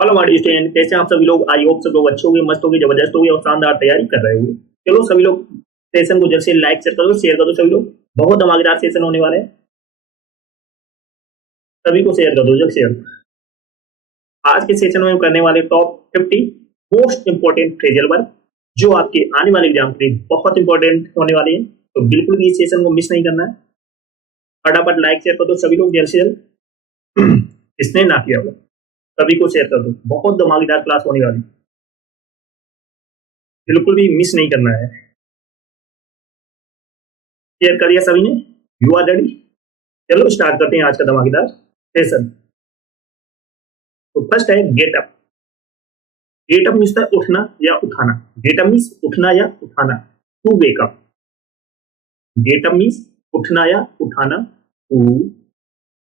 Hello हमारे student, कैसे हैं आप सभी लोग। आई होप सब लोग अच्छे होंगे, मस्त होंगे, जबरदस्त होंगे और शानदार तैयारी कर रहे होंगे। चलो सभी लोग सेशन को जल्द से लाइक शेयर कर दो सभी लोग। बहुत धमाकेदार सेशन होने वाले हैं, सभी को शेयर कर दो, जल्द शेयर। आज के सेशन में हम करने वाले top 50 most important phrasal verb जो आपके आने वाले एग्जाम के लिए बहुत इंपॉर्टेंट होने वाले हैं। तो बिल्कुल भी इस सेशन को मिस नहीं करना है। फटाफट लाइक शेयर कर दो सभी लोग, जल्द से जल्द। इसने ना किया होगा सभी को शेयर कर दो, बहुत धमाकेदार क्लास होने वाली, बिल्कुल भी मिस नहीं करना है। शेयर कर दिया सभी ने, यू आर रेडी। चलो स्टार्ट करते हैं आज का धमाकेदार सेशन। तो फर्स्ट है get up. Get up means उठना या उठाना। गेट अप मीन्स उठना या उठाना, to wake up. Get up means उठना या उठाना, टू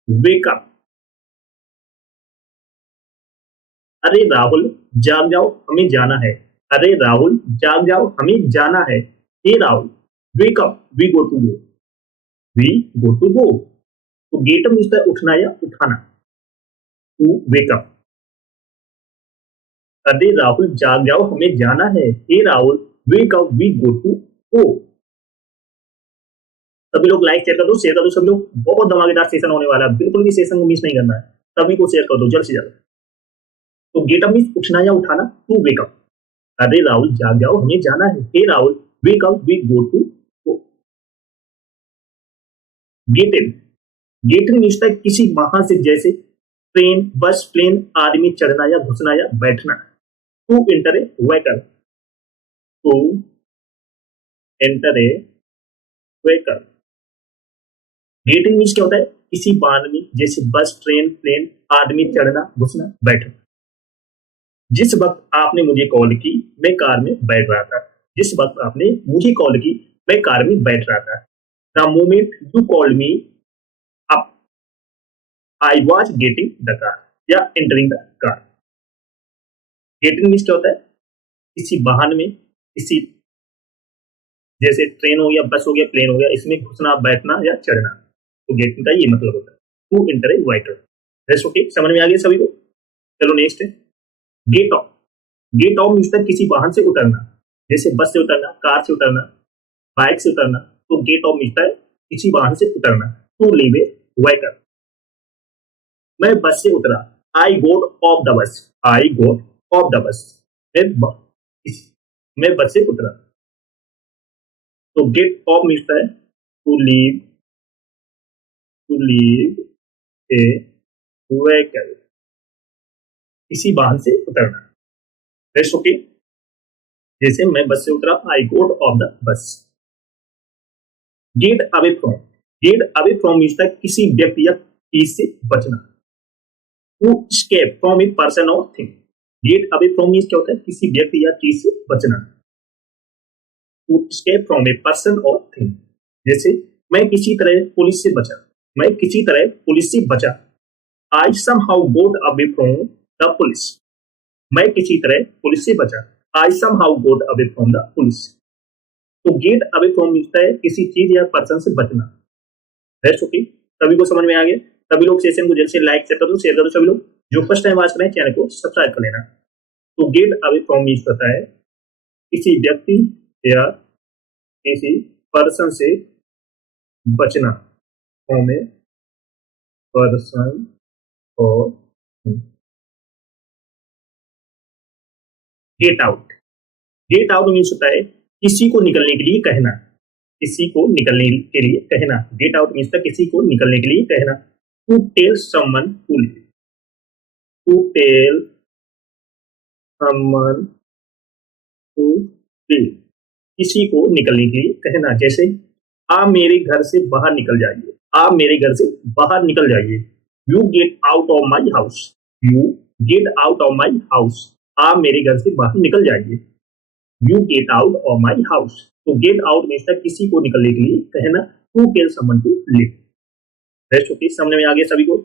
वेक अप। अरे राहुल जाग जाओ हमें जाना है। अरे राहुल जाग जाओ हमें जाना है। Hey Rahul wake up, we go to go. We go to go. तो गेट अप मीन्स उठना या उठाना, टू वेक अप। अरे राहुल जाग जाओ हमें जाना है। Hey Rahul wake up, we go to go. सभी लोग लाइक शेयर कर दो सभी लोग। बहुत धमाकेदार सेशन होने वाला है, बिल्कुल भी सेशन को मिस नहीं करना है। सभी को शेयर कर दो जल्द से जल्द। तो गेट अप मीन्स उठना या उठाना, टू वेक अप। अरे राहुल जाग जाओ हमें जाना है। Hey Rahul wake up, we go to go. Get in. Get in means किसी वाहन से, जैसे ट्रेन, बस, प्लेन आदमी चढ़ना या घुसना या बैठना। To enter a vehicle, to enter a vehicle. Get in means क्या होता है, किसी वाहन में, जैसे बस, ट्रेन, प्लेन आदमी चढ़ना, घुसना, बैठना। जिस वक्त आपने मुझे कॉल की मैं कार में बैठ रहा था। जिस वक्त आपने मुझे कॉल की मैं कार में बैठ रहा था। The moment you called me up I was getting the car, या entering the car. Getting means क्या होता है, किसी वाहन में, किसी, जैसे ट्रेन हो गया, बस हो गया, प्लेन हो गया, इसमें घुसना, बैठना या चढ़ना। तो गेटिंग का ये मतलब होता है, to enter a vehicle. Rest okay, समझ में आ गया सभी को। चलो नेक्स्ट है get off. Get off means किसी वाहन से उतरना, जैसे बस से उतरना, कार से उतरना, बाइक से उतरना। तो गेट ऑफ मीन्स किसी वाहन से उतरना, टू लीव ए व्हीकल। मैं बस से उतरा, आई गोट ऑफ द बस। आई गोट ऑफ द बस। मैं बस से उतरा। तो get off means to leave, to leave a vehicle, किसी वाहन से उतरना। रेस्ट ओके, जैसे मैं बस से उतरा, I got off the bus. Get away from. Get away from means किसी व्यक्ति या चीज से बचना, to escape from a person और thing. Get away from means क्या होता है, किसी व्यक्ति या चीज से बचना, to escape from a person और थिंग। जैसे मैं किसी तरह पुलिस से बचा, मैं किसी तरह पुलिस से बचा। I somehow got away from the police. मैं किसी तरह पुलिस से बचा, I somehow got away from the police. तो गेट अवे फ्रॉम मिलता है किसी चीज या पर्सन से बचना। रेस्ट ओके, सभी को समझ में आ गया। सभी लोग सेशन को जल्द से लाइक कर दो, शेयर कर दो सभी लोग। जो फर्स्ट टाइम आज करें चैनल को सब्सक्राइब कर लेना। तो गेट अवे फ्रॉम मीन्स होता है किसी व्यक्ति या किसी पर्सन से बचना, फ्रॉम ए पर्सन और get out. Gate out means होता है किसी को निकलने के लिए कहना, किसी को निकलने के लिए कहना। गेट आउट मीन्स किसी को निकलने के लिए कहना, to tell someone to leave, to tell someone to leave, किसी को निकलने के लिए कहना। जैसे आप मेरे घर से बाहर निकल जाइए, आप मेरे घर से बाहर निकल जाइए। You get out of my house, you get out of my house, आप मेरे घर से बाहर निकल जाइए। You get out of my house. तो गेट आउट मीन्स किसी को निकलने के लिए कहना, to tell someone to leave. Rest okay, समझ में आ गया सभी को।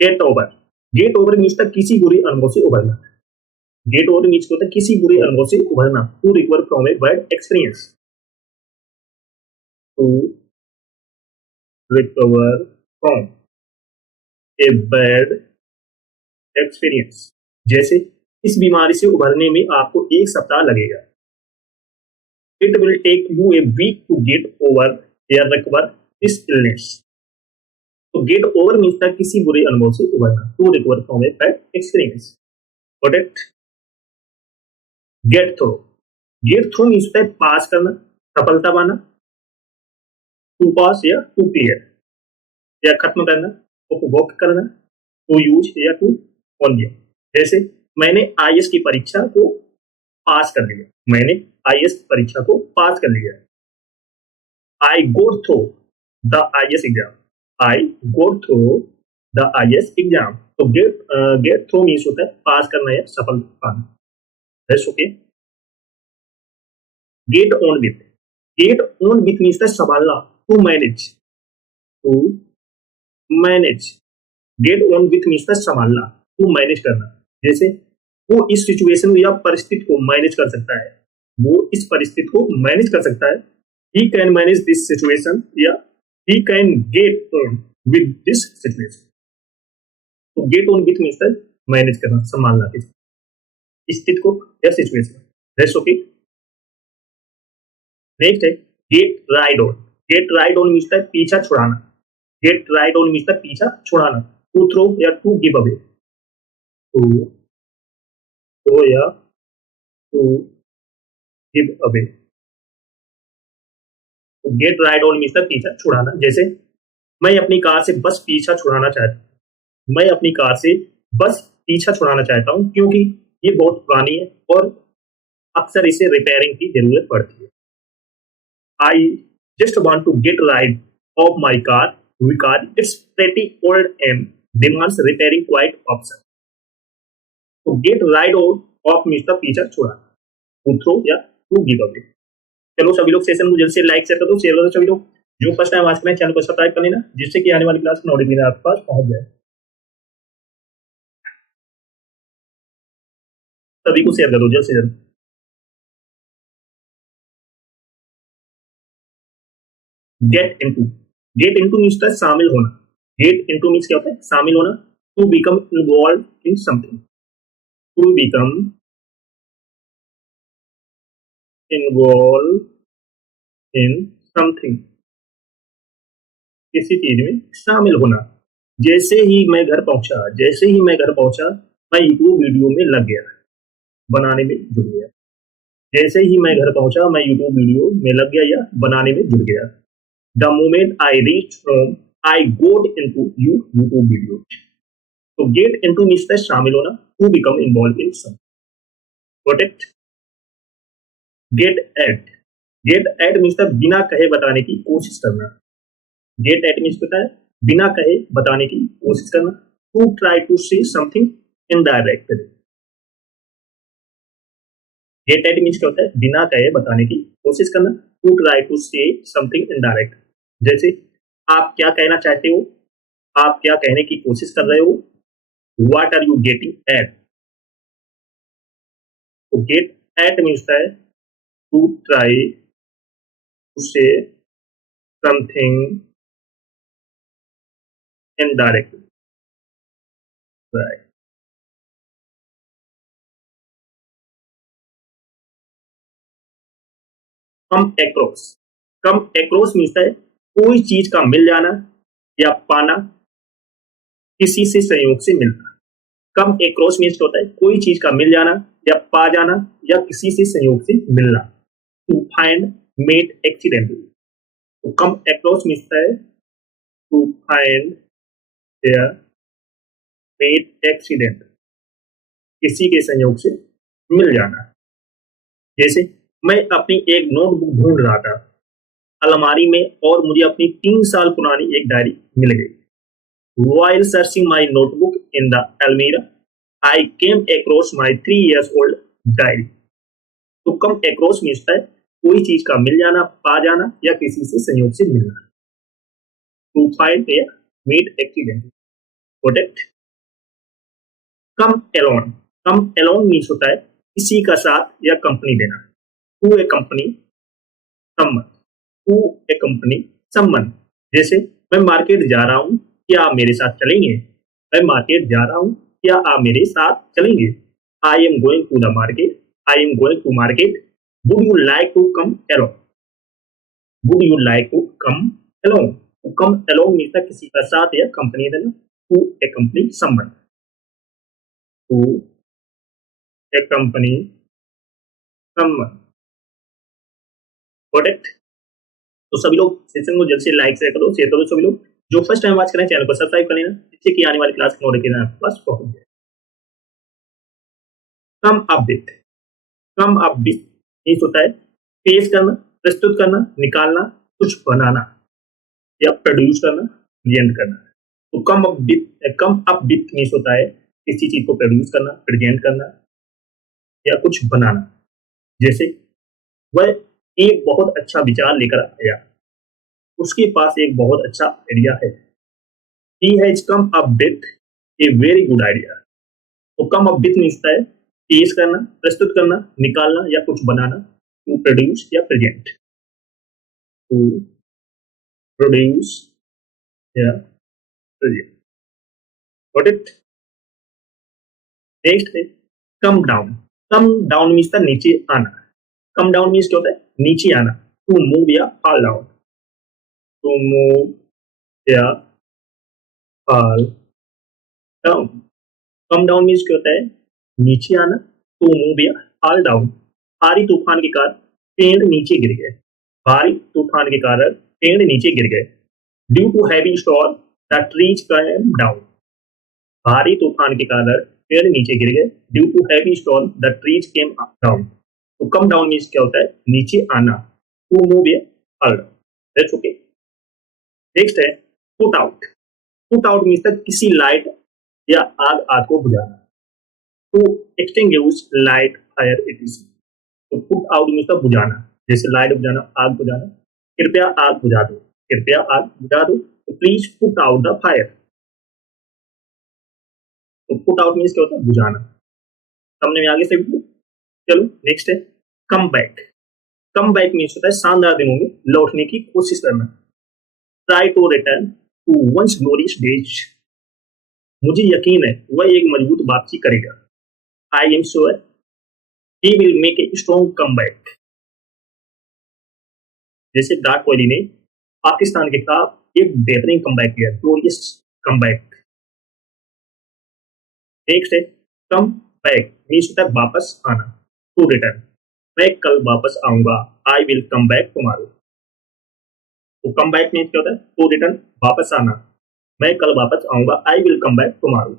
Get over. Get over means किसी बुरे अनुभव से उभरना। गेट ओवर मीन्स होता है किसी बुरे अनुभव से उभरना, to recover from a bad experience, to recover from a bad experience, जैसे इस बीमारी से उभरने में आपको 1 सप्ताह लगेगा। It will take you a week to get over या रिकवर दिस इलनेस। तो गेट ओवर मीन्स था किसी बुरे अनुभव से उभरना, to recover from a bad experience. Got it? Get through, get through means होता है पास करना, सफलता पाना, टू पास या टू क्लियर, या खत्म करना, उपभोग करना, टू यूज या टू ऑन। जैसे मैंने आईएएस की परीक्षा को पास कर लिया, मैंने आईएएस की परीक्षा को पास कर लिया। I got through the IAS exam, I got through the IAS exam. तो गेट थ्रू मीन्स होता है पास करना या सफलता पाना। That's okay. Get on with, get on with means है संभालना, to manage, to manage. Get on with means है संभालना, टू मैनेज करना। जैसे वो इस सिचुएशन या परिस्थिति को मैनेज कर सकता है, वो इस परिस्थिति को मैनेज कर सकता है। He can manage this situation या he can get on with this situation. तो गेट ऑन विथ मीन्स है मैनेज करना, संभालना इस स्थिति को या सिचुएशन। That's okay. नेक्स्ट है get ride on, get ride on means है पीछा छुड़ाना, गेट राइड ऑन मीन्स है पीछा छुड़ाना, टू थ्रो या to give away, to throw या टू गिव अवे। तो गेट राइड ऑन मीन्स है पीछा छुड़ाना। जैसे मैं अपनी कार से बस पीछा छुड़ाना चाहता हूँ, मैं अपनी कार से बस पीछा छुड़ाना चाहता हूँ क्योंकि ये बहुत पुरानी है और अक्सर इसे रिपेयरिंग की जरूरत पड़ती है। I just want to get rid of my car because it's pretty old and demands repairing quite often. तो get rid of means का पीछा छुड़ाना, to throw या to give away। चलो सभी लोग सेशन को जल्द से लाइक शेयर कर दो, शेयर कर दो सभी लोग। जो फर्स्ट टाइम आज चैनल को सब्सक्राइब कर लेना, जिससे कि आने वाली क्लास का नोटिफिकेशन आपके पास पहुंच जाए। सभी को शेयर कर दो जल्द से जल्द। Get into, get into means का शामिल होना, गेट इनटू मीन्स क्या होता है? शामिल होना। To become involve in something, to become involve in something, किसी चीज में शामिल होना। जैसे ही मैं घर पहुंचा, जैसे ही मैं घर पहुंचा मैं यूट्यूब वीडियो में लग गया, बनाने में जुट गया। जैसे ही मैं घर पहुंचा मैं यूट्यूब वीडियो में लग गया या बनाने में जुट गया। The moment I reached home, I got into YouTube video. तो get into means है शामिल होना, to become involved in something. Got it? Get at, get at means है बिना कहे बताने की कोशिश करना। Get at means पता है बिना कहे बताने की कोशिश करना। To try to say something indirectly. Get at means क्या होता है? बिना कहे बताने की कोशिश करना। To try to say something indirect. जैसे आप क्या कहना चाहते हो, आप क्या कहने की कोशिश कर रहे हो, what are you getting at. तो गेट एट मीन्स है to try to say something indirectly, right. Come across, come across means है कोई चीज का मिल जाना या पाना, किसी से संयोग से मिलना। कम एक्रोस मीन्स होता है कोई चीज का मिल जाना या पा जाना या किसी से संयोग से मिलना। टू फाइंड मेट एक्सीडेंटली, तो कम एक्रोस मीन्स है to find their met accident, किसी के संयोग से मिल जाना। जैसे मैं अपनी एक नोटबुक ढूंढ रहा था अलमारी में और मुझे अपनी 3 साल पुरानी एक डायरी मिल गई। While searching my notebook in the almirah, I came across my 3 years old diary. तो कम across मीन्स है कोई चीज का मिल जाना, पा जाना या किसी से संयोग से मिलना। To find या meet accident. Got it? Come alone, come alone means होता है किसी का साथ या कंपनी देना। To a company, someone. To a company, someone. जैसे मैं मार्केट जा रहा हूँ, क्या आप मेरे साथ चलेंगे? मैं मार्केट जा रहा हूँ, क्या आप मेरे साथ चलेंगे? I am going to the market, I am going to market, would you like to come along, would you like to come along. तो कम अलोंग मीन्स किसी का साथ या कंपनी देना, to accompany someone, to accompany someone, got it. तो सभी लोग session को जल्द से लाइक शेयर करो, शेयर करो। सभी लोग जो फर्स्ट टाइम वॉच करें चैनल को सब्सक्राइब कर लेना, जिससे कि आने वाली क्लास की नोटिफिकेशन आपके पास पहुंच जाए। Come up with, come up with means होता है पेश करना, प्रस्तुत करना, निकालना, कुछ बनाना या प्रोड्यूस करना, प्रेजेंट करना। तो कम अप विथ मीन्स होता है किसी चीज को प्रोड्यूस करना, प्रेजेंट करना या कुछ बनाना। जैसे वह एक बहुत अच्छा विचार लेकर आया, उसके पास एक बहुत अच्छा आइडिया है। He has come up with a very good idea। तो कम अप विथ मीन्स है पेश करना, प्रस्तुत करना, निकालना या कुछ बनाना, टू प्रोड्यूस या प्रेजेंट, टू प्रोड्यूस या प्रेजेंट, गॉट इट। नेक्स्ट है कम डाउन। कम डाउन मीन्स था नीचे आना। कम डाउन मीन्स क्या होता है? नीचे आना, टू मूव या फॉल डाउन, टू मूव या फॉल डाउन। कम डाउन मीन्स क्या होता है? नीचे आना, टू मूव या फॉल डाउन। भारी तूफान के कारण पेड़ नीचे गिर गए, भारी तूफान के कारण पेड़ नीचे गिर गए। Due to heavy storm the trees came down, भारी तूफान के कारण पेड़ नीचे गिर गए। Due to heavy storm the trees came down. तो कम डाउन मीन्स क्या होता है? नीचे आना, टू मूव या fall down, that's okay. Next है put out. Put out means किसी लाइट या आग आग को बुझाना, to extinguish light fire it. तो पुट आउट मीन्स बुझाना, जैसे लाइट बुझाना, आग बुझाना। कृपया आग बुझा दो, कृपया आग बुझा दो, तो please put out the fire. तो पुट आउट मीन्स क्या होता है? बुझाना। समझ में आगे से चलो नेक्स्ट है come back. Come back means होता है शानदार दिनों में लौटने की कोशिश करना, try to return to once glorious days. मुझे यकीन है वह एक मजबूत वापसी करेगा, I am sure he will make a strong come back. जैसे विराट कोहली ने पाकिस्तान के खिलाफ एक बेहतरीन कमबैक किया, ग्लोरियस कमबैक। नेक्स्ट है कम बैक मीन्स होता है वापस आना, टू रिटर्न। मैं कल वापस आऊंगा, I will come back tomorrow. तो कम बैक मीन्स क्या होता है? टू रिटर्न, वापस आना। मैं कल वापस आऊंगा, I will come back tomorrow.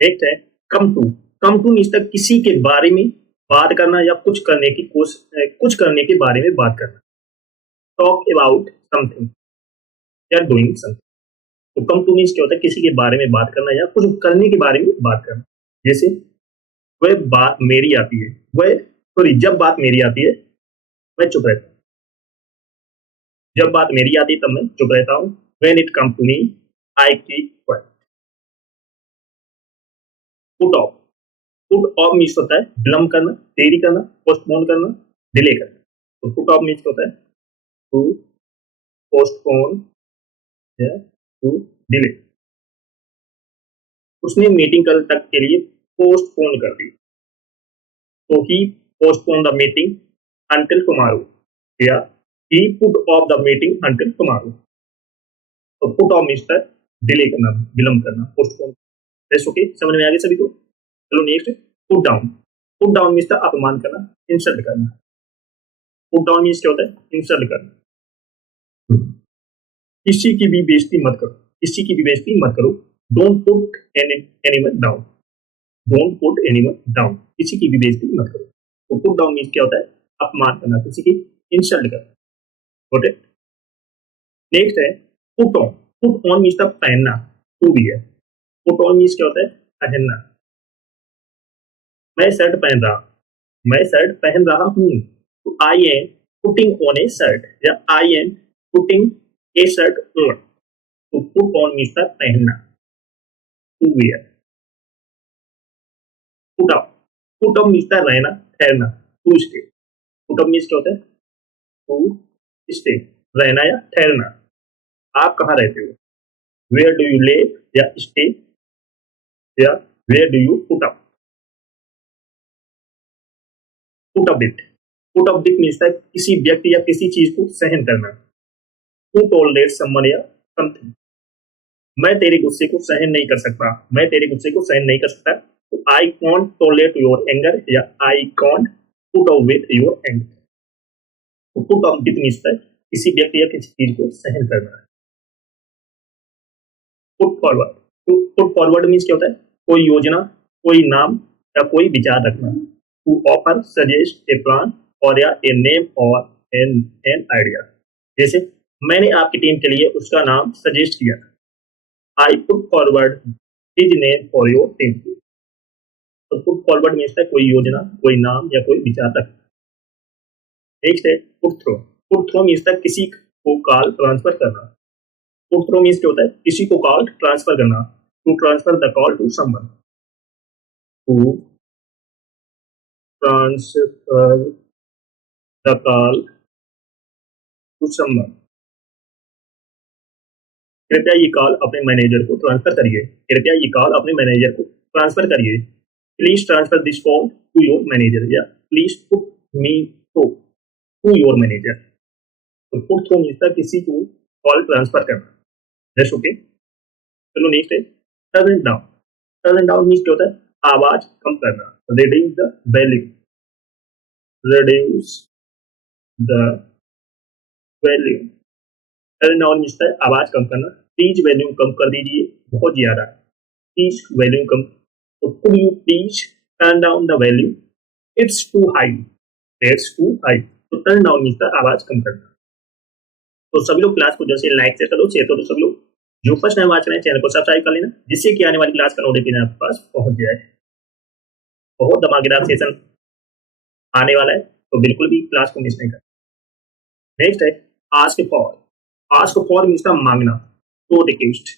Next है come to. Come to means किसी के बारे में बात करना या कुछ करने की कोशिश, कुछ करने के बारे में बात करना, टॉक अबाउट समथिंग या डूइंग समथिंग। तो कम टू मीन्स क्या होता है? किसी के बारे में बात करना या कुछ करने के बारे में बात करना। जैसे वह बात मेरी आती है, वह सॉरी जब बात मेरी आती है मैं चुप रहता हूँ, जब बात मेरी आती है तब मैं चुप रहता हूँ। When it come to me I keep quiet. Put off. Put off means होता है विलंब करना, देरी करना, पोस्टपोन करना, डिले करना। तो पुट ऑफ मीन्स होता है टू पोस्टपोन या टू डिले। उसने मीटिंग कल तक के लिए पोस्टपोन कर दी, तो he postpone the meeting until tomorrow या he put off the meeting until tomorrow. तो पुट ऑफ मीन्स डिले करना, विलंब करना, पोस्टपोन। ओके, समझ में आ गया सभी को? चलो next put down. Put down means अपमान करना, इंसल्ट करना। पुट डाउन मीन्स क्या होता है? इंसल्ट करना। किसी की भी बेइज्जती मत करो, किसी की भी बेइज्जती मत करो। Don't put anyone down, don't put anyone down, किसी की भी बेइज्जती मत करो। तो पुट डाउन मीन्स क्या होता है? अपमान करना, किसी की इंसल्ट करना, गॉट इट। नेक्स्ट है put on. Put on means पहनना, to wear. Put on means क्या होता है? पहनना। मैं शर्ट पहन रहा, मैं शर्ट पहन रहा हूँ, तो I am putting on a shirt या I am putting a shirt on. तो पुट ऑन मीन्स पहनना, to wear. Put up. Put up means रहना, ठहरना, to stay. Put up means क्या होता है? टू स्टे, रहना या ठहरना। आप कहाँ रहते हो? वेयर डू यू लिव या स्टे? या where do you put up with. Put up with means है किसी व्यक्ति या किसी चीज को सहन करना। टू टॉलरेट समवन या समथिंग। मैं तेरे गुस्से को सहन नहीं कर सकता, मैं तेरे गुस्से को सहन नहीं कर सकता। तो I can't tolerate your anger या I can't put up with your anger. तो पुट अप विथ मीन्स है किसी व्यक्ति या किसी चीज को सहन करना है। Put forward, put forward means क्या होता है? कोई योजना, कोई नाम या कोई विचार रखना। To offer, suggest a plan और या ए नेम और एन आइडिया। जैसे मैंने आपकी टीम के लिए उसका नाम सजेस्ट किया। I put forward his name for your team. तो पुट फॉरवर्ड मीन्स है कोई योजना, कोई नाम या कोई विचार रखना। नेक्स्ट है put through. Put through means है किसी को कॉल ट्रांसफर करना। पुट थ्रो मीन्स क्या होता है? किसी को कॉल ट्रांसफर करना। To transfer the call to someone. To transfer the call to someone. कृपया ये कॉल अपने मैनेजर को ट्रांसफर करिए। कृपया ये कॉल अपने मैनेजर को ट्रांसफर करिए। Please transfer this call to your manager या please put me through to your manager. तो पुट थ्रू मीन्स था किसी को कॉल ट्रांसफर करना। जैसे ओके, चलो नेक्स्ट है turn down. Turn down means क्या होता है? आवाज कम करना। Reduce the value, reduce the value. Turn down means है आवाज कम करना। प्लीज वैल्यूम कम कर दीजिए, बहुत ज्यादा है। प्लीज वैल्यूम कम। तो could you please turn down the value, it's too high, it's too high. तो टर्न डाउन मीन्स है आवाज कम करना। तो सभी लोग क्लास को जैसे लाइक शेयर करो, सभी लोग जो फर्स्ट टाइम वॉच करें चैनल को सब्सक्राइब कर लेना, जिससे कि आने वाली क्लास का नोटिफिकेशन आपके पास पहुंच जाए। बहुत धमाकेदार सेशन आने वाला है, तो बिल्कुल भी क्लास को मिस नहीं करना। नेक्स्ट है ask for. Ask for means था मांगना। To request,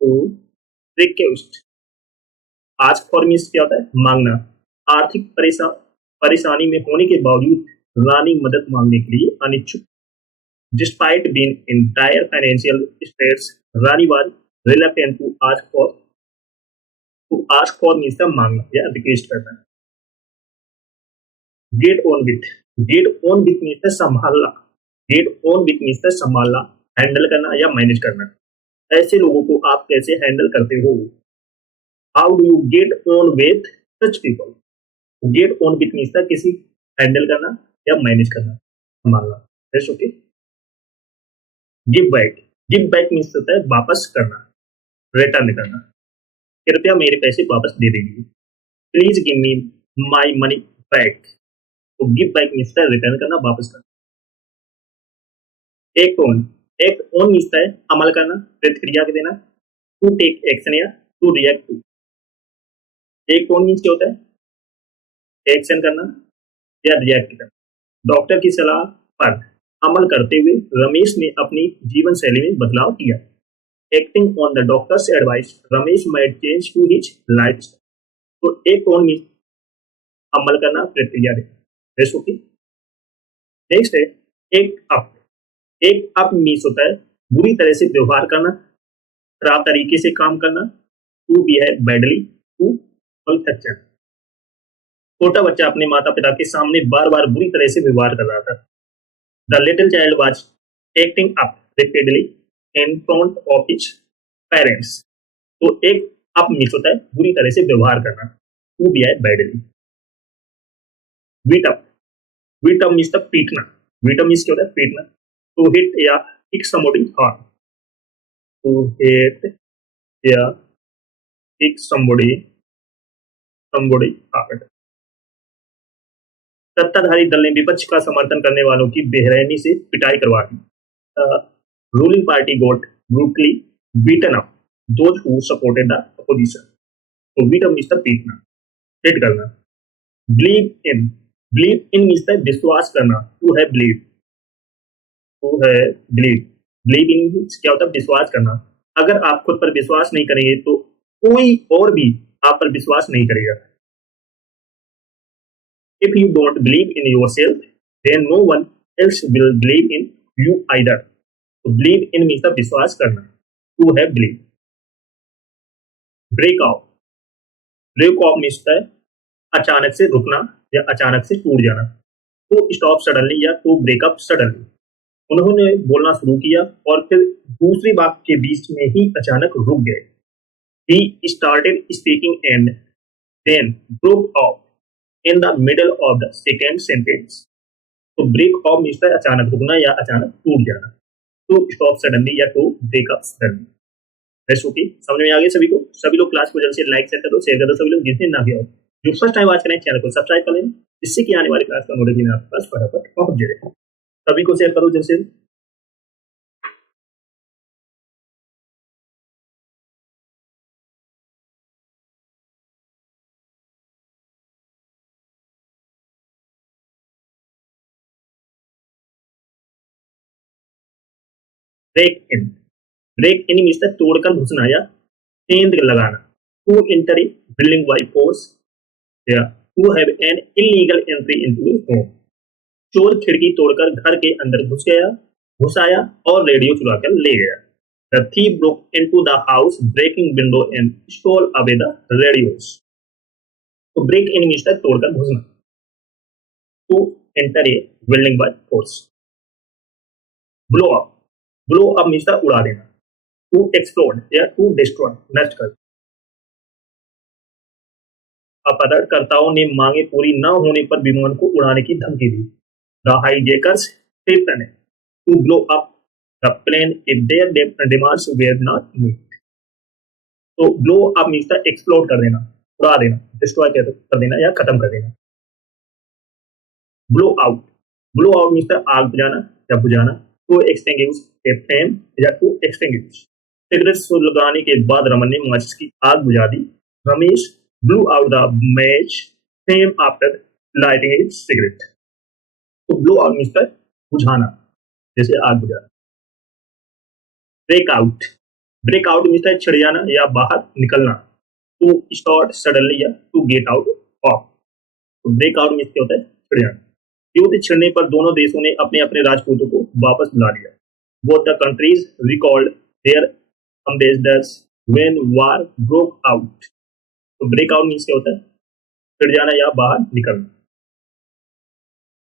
to request. Ask for means क्या होता है? मांगना। आर्थिक परेशानी में होने के बावजूद रानी मदद मांगने के लिए अनिच्छुक। Despite being in dire financial straits, Rani was reluctant to ask for. To ask for means the मांगना या रिक्वेस्ट करना। Get on with, get on with means the संभालना। Get on with means the संभालना, handle करना या manage करना। ऐसे लोगों को आप कैसे हैंडल करते हो? How do you get on with such people? Get on with means the किसी हैंडल करना या मैनेज करना, संभालना। That's okay. Give back, give back means होता है वापस करना, रिटर्न करना। कृपया मेरे पैसे वापस दे दीजिए। Please give me my money back. तो गिव बैक मीन्स है रिटर्न करना, वापस करना। Act on, act on means है अमल करना, प्रतिक्रिया देना। टू टेक एक्शन या to react to. Act on means क्या होता है? एक्शन करना या रिएक्ट करना। डॉक्टर की सलाह पर अमल करते हुए रमेश ने अपनी जीवन शैली में बदलाव किया। Acting on the doctor's advice, Ramesh made change to his lifestyle. तो एक्ट ऑन मीन्स अमल करना, प्रतिक्रिया देना। ओके, नेक्स्ट है act up. Act up means होता है बुरी तरह से व्यवहार करना, खराब तरीके से काम करना। To behave badly, to malfunction. छोटा बच्चा अपने माता पिता के सामने बार बार बुरी तरह से व्यवहार कर रहा था। The little child was acting up repeatedly in front of his parents. तो एक अप मीन्स होता है बुरी तरह से व्यवहार करना। To behave badly. Beat up, beat up means पीटना। बीट अप मीन्स क्या होता है? पीटना। टू हिट या kick somebody hard, to hit या किक somebody hard। सत्ताधारी दल ने विपक्ष का समर्थन करने वालों की बेरहमी से पिटाई करवा दी। Ruling party got brutally beaten up those who supported the opposition. तो बीट अप मीन्स पीटना, हिट करना। Believe in, believe in means विश्वास करना। To have believe, to have believe. Believe in means क्या होता है? विश्वास करना। अगर आप खुद पर विश्वास नहीं करेंगे तो कोई और भी आप पर विश्वास नहीं करेगा। If you don't believe in yourself, then no one else will believe in you either. तो believe in means विश्वास करना। To have believe। Break off, break off means है अचानक से रुकना या अचानक से टूट जाना। टू स्टॉप सडनली या टू ब्रेकअप सडनली। उन्होंने बोलना शुरू किया और फिर दूसरी बात के बीच में ही अचानक रुक गए। He started speaking and then broke off in the middle of the second sentence. तो ब्रेक ऑफ मीन्स है अचानक रुकना या अचानक टूट जाना। टू स्टॉप सडनली या टू ब्रेक अप सडनली। बस ओके, समझ में आ गया सभी को? सभी लोग क्लास को जल्द से लाइक कर दो, शेयर कर दो, सभी लोग जिसने ना किया हो। जो फर्स्ट टाइम आज करें चैनल को सब्सक्राइब कर लें, जिससे कि आने वाली क्लास का नोटिफिकेशन आपके पास फटाफट पहुंच जाए। सभी को शेयर करो जैसे। Break in, break in means तोड़कर घुसना या सेंध लगाना। To enter a building by force या to have an illegal entry into a home. चोर खिड़की तोड़कर घर के अंदर घुस गया, घुसाया और रेडियो चुरा कर ले गया। The thief broke into the house, breaking window and stole away the radios. तो ब्रेक इन मीन्स तोड़कर घुसना। To enter a building by force. Blow up, blow up means उड़ा देना। टू एक्सप्लोड या टू डिस्ट्रॉय, नष्ट कर। अपहरणकर्ताओं ने मांगे पूरी न होने पर विमान को उड़ाने की धमकी दी। The hijackers threatened to blow up the plane if their demands were not met. तो ब्लो अप मीन्स एक्सप्लोड कर देना, उड़ा देना, डिस्ट्रॉय कर देना या खत्म कर देना। Blow out, blow out means आग बुझाना या बुझाना। टू एक्सटिंग्विश ए फ्लेम या टू एक्सटिंग्विश। सिगरेट सुलगाने के बाद रमन ने माचिस की आग बुझा दी। Ramesh blew out the match flame after lighting his cigarette. तो blow out मीन्स बुझाना, जैसे आग बुझाना। Break out, break out means छिड़ जाना या बाहर निकलना। टू स्टार्ट सडनली या टू गेट आउट ऑफ। तो ब्रेक आउट मीन्स क्या होता है? छिड़ जाना। युद्ध छिड़ने पर दोनों देशों ने अपने अपने राजपूतों को वापस बुला लिया। Both the countries recalled their ambassadors when war broke out. तो ब्रेक आउट मीन्स क्या होता है? छिड़ जाना या बाहर निकलना।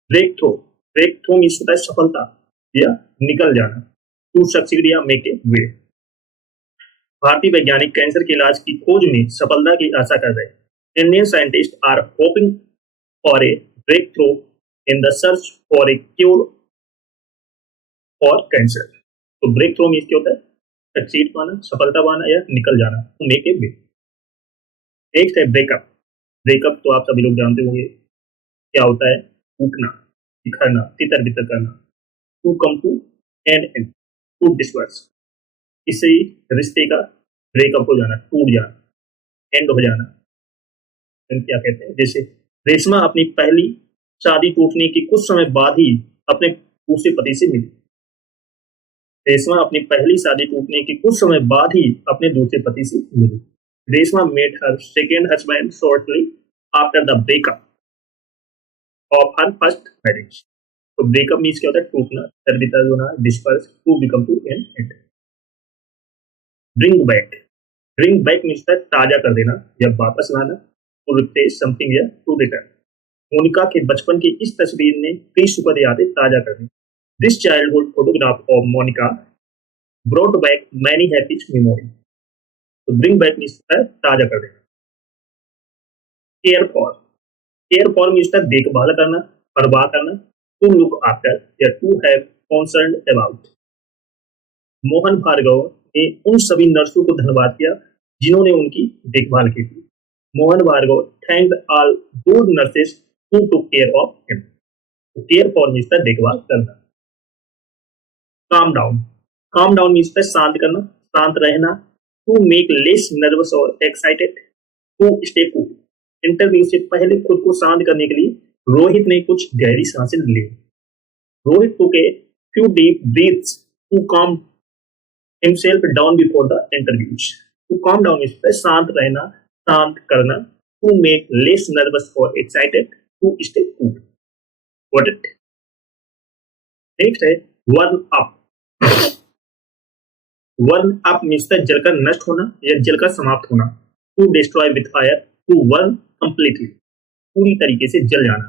Break through, break through means होता है सफलता या निकल जाना। टू सक्सीड या मेक ए वे। भारतीय वैज्ञानिक कैंसर के इलाज की खोज में सफलता की आशा कर रहे। Indian scientist are hoping for a break through in the search for a cure for cancer. तो ब्रेक थ्रू मीन्स क्या होता है? सक्सीड पाना, सफलता पाना या निकल जाना। To make a way. Next है ब्रेकअप। ब्रेकअप तो आप सभी लोग जानते होंगे क्या होता है? टूटना, बिखरना, तितर बितर करना। To come to an end, to disperse. किसी रिश्ते का ब्रेकअप हो जाना, टूट जाना, एंड हो जाना। क्या कहते हैं? जैसे रेशमा अपनी पहली शादी टूटने के कुछ समय बाद ही अपने दूसरे पति से मिली। रेशमा अपनी पहली शादी टूटने के कुछ समय बाद ही अपने दूसरे पति से मिली। Reshma met her second husband shortly after the breakup of her first marriage. तो ब्रेकअप मीन्स क्या होता है? टूटना, तरबितर होना, disperse, to become to an end. Bring back, bring back means ताजा कर देना या वापस लाना। टू रिप्लेस समथिंग या टू रिटर्न। मोनिका के बचपन की इस तस्वीर ने कई सुखद यादें ताजा कर दी। This childhood photograph of Monica brought back many happy memory. तो ब्रिंग बैक मीन्स ताजा कर देना। Care for, care for means देखभाल करना, परवाह करना। टू लुक आफ्टर या to have concern about. Mohan Bhargav ने उन सभी नर्सों को धन्यवाद किया जिन्होंने उनकी देखभाल की थी। Mohan Bhargava thanked all those nurses who took care of him. Care for means देखभाल करना। Calm down, calm down means शांत करना, शांत रहना। टू मेक लेस नर्वस और excited. To stay cool. Interview से पहले खुद को शांत करने के लिए रोहित ने कुछ गहरी सांसें ली। Rohit took a few deep breaths to calm himself down before the interviews. To calm down is शांत रहना, शांत करना। To make less nervous or excited. To stay cool. Got it? Next है warm up. Burn up means जलकर नष्ट होना या जलकर समाप्त होना। To destroy with fire, to burn completely, पूरी तरीके से जल जाना।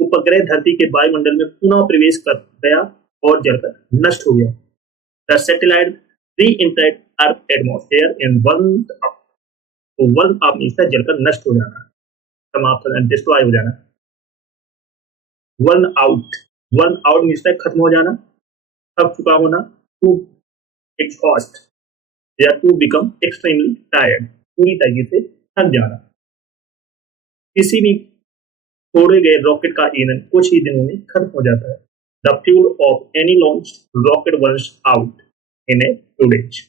उपग्रह धरती के वायुमंडल में पुनः प्रवेश कर गया और जलकर नष्ट हो गया। The satellite re-entered earth atmosphere and burned up. तो बर्न अप मीन्स जलकर नष्ट हो जाना, समाप्त हो जाना, डिस्ट्रॉय हो जाना। बर्न आउट मीन्स खत्म हो जाना, थक चुका होना। टू एक्सहॉस्ट या टू बिकम एक्सट्रीमली टायर्ड, पूरी तरीके से थक जाना। किसी भी छोड़े गए रॉकेट का ईंधन कुछ ही दिनों में खत्म हो जाता है। The fuel of any launched rocket burns out in a few days.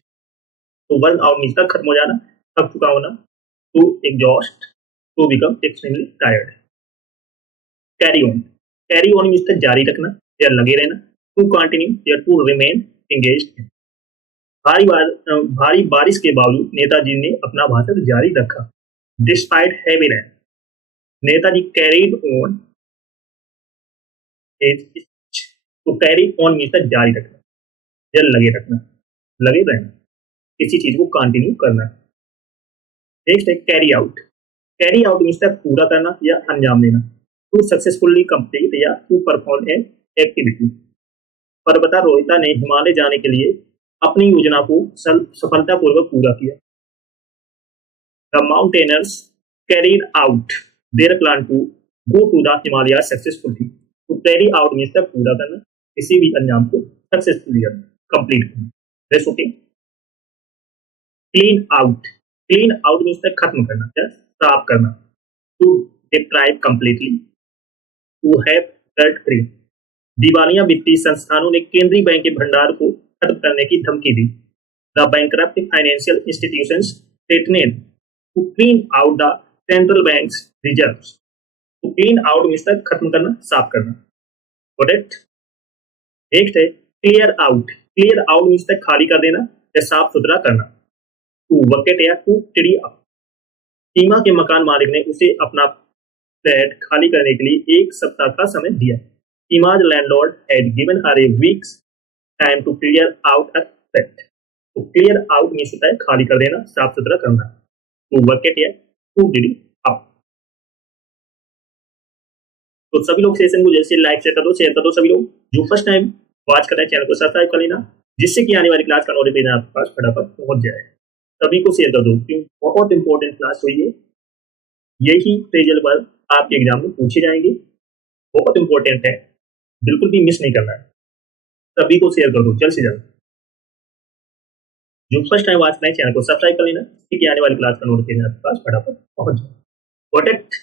तो बर्न आउट मीन्स खत्म हो जाना, थक चुका होना। To exhaust, to become extremely tired. Carry on means जारी रखना या लगे रहना। टू कंटिन्यू या टू रिमेन एंगेज्ड। भारी बारिश के बावजूद नेताजी ने अपना भाषण जारी रखा। Despite heavy rain, Netaji carried on his speech. तो कैरी ऑन मीन्स जारी रखना या लगे रखना, लगे रहना, किसी चीज को कंटिन्यू करना। नेक्स्ट है carry out. Carry out means पूरा करना या अंजाम देना। टू सक्सेसफुली कंप्लीट या टू परफॉर्म एन एक्टिविटी। पर्वतारोहिता ने हिमालय जाने के लिए अपनी योजना को सफलतापूर्वक पूरा किया। The mountaineers carried out their plan to go to the Himalaya successfully. To carry out means पूरा करना, किसी भी अंजाम को सक्सेसफुली करना, कंप्लीट करना। That's okay. Clean out means खत्म करना या साफ करना। To deprive completely, to have debt free. दिवालिया वित्तीय संस्थानों ने केंद्रीय बैंक के भंडार को खत्म करने की धमकी दी। The bankrupt financial institutions threatened to clean out the central banks reserves. To clean out means खत्म करना, साफ करना। Got it? नेक्स्ट है क्लियर आउट मीन्स खाली कर देना या साफ सुथरा करना। टू वकेट या टू टिडी अप। सीमा के मकान मालिक ने उसे अपना फ्लैट खाली करने के लिए 1 सप्ताह का समय दिया। Seema's landlord had given her a week's time to clear out a flat. तो क्लियर आउट मीन्स होता है खाली कर देना, साफ सुथरा करना। टू वकेट या टू टिडी अप। तो सभी लोग सेशन को जैसे लाइक शेयर कर दो। सभी लोग जो फर्स्ट टाइम वॉच कर रहे हैं चैनल को सब्सक्राइब कर लेना, जिससे कि आने वाली क्लास का नोटिफिकेशन आपके पास फटाफट पहुंच जाए। सभी को शेयर कर दो, क्योंकि बहुत इंपॉर्टेंट क्लास हुई है। यही पेजल पर आपके एग्जाम में पूछे जाएंगे, बहुत इंपॉर्टेंट है, बिल्कुल भी मिस नहीं करना है। सभी को शेयर कर दो जल्द से जल्द। जो फर्स्ट टाइम वॉच कर रहे हैं चैनल को सब्सक्राइब कर लेना, जिससे कि आने वाली क्लास का नोटिफिकेशन आपके पास फटाफट पहुंच जाए। Got it?